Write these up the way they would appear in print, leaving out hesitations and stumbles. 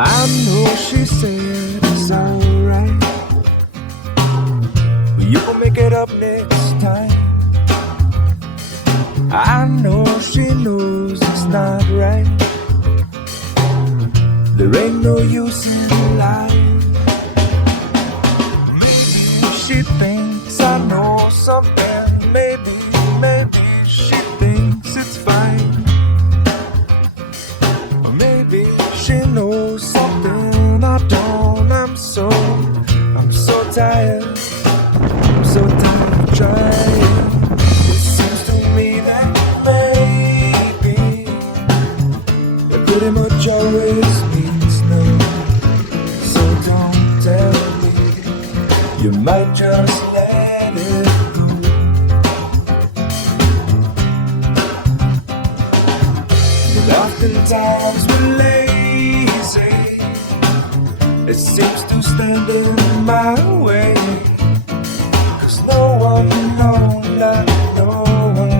I know she said it's alright, but you gon' make it up next time. I know she knows it's not right. There ain't no use in lying. Maybe she thinks I know something. Maybe she thinks it's fine. Or maybe she knows something I don't. I'm so tired. I'm so tired of trying. It seems to me that maybe it pretty much always means no. So don't tell me. You might just let it go. And oftentimes we're lazy. It seems to stand in my way. 'Cause no one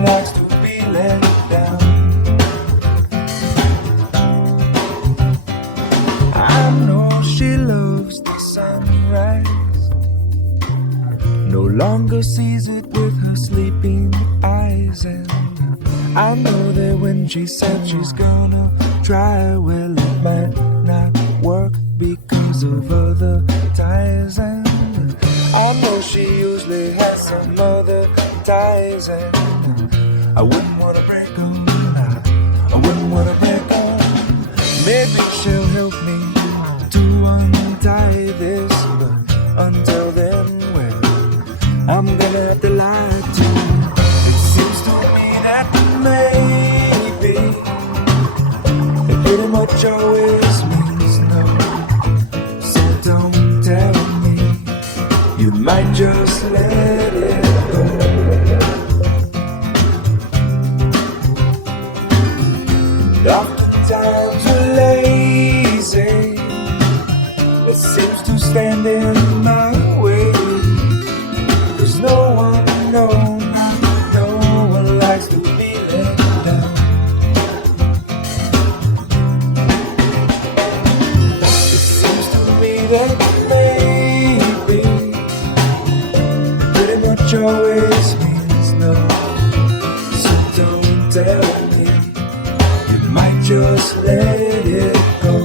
likes to be let down. I know she loves the sunrise, no longer sees it with her sleeping eyes. And I know that when she said she's gonna try, well, it might not work because of other ties. And I know she usually has some other ties. And I wouldn't wanna break them. I wouldn't wanna break them. Maybe she'll help me to untie this, but until then, well, I'm gonna have to lie to you. It seems to me that maybe it pretty much always means no. So don't tell me. You might just let it go. And oftentimes we're lazy. It seems to stand in my way. 'Cause no one likes to be let down. It seems to me that maybe pretty much always means no. So don't tell me. You might just let it go.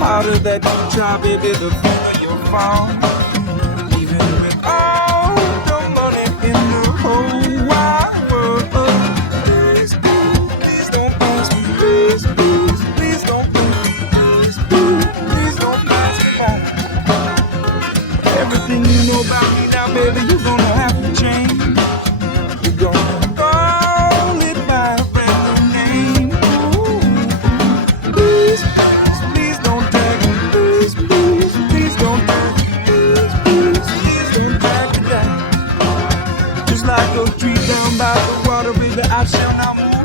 Harder that you try, baby, the better you'll fall. Even with all the money in the whole wide world. Please, please don't pass me. Please don't pass me. Please don't pass me by. Everything you know about me now, baby, you're gonna have to change. You're gonna call it by a brand new name. Ooh, please don't tag me. Please don't tag me. Please don't tag me down. Just like those trees down by the water, baby, I shall not move.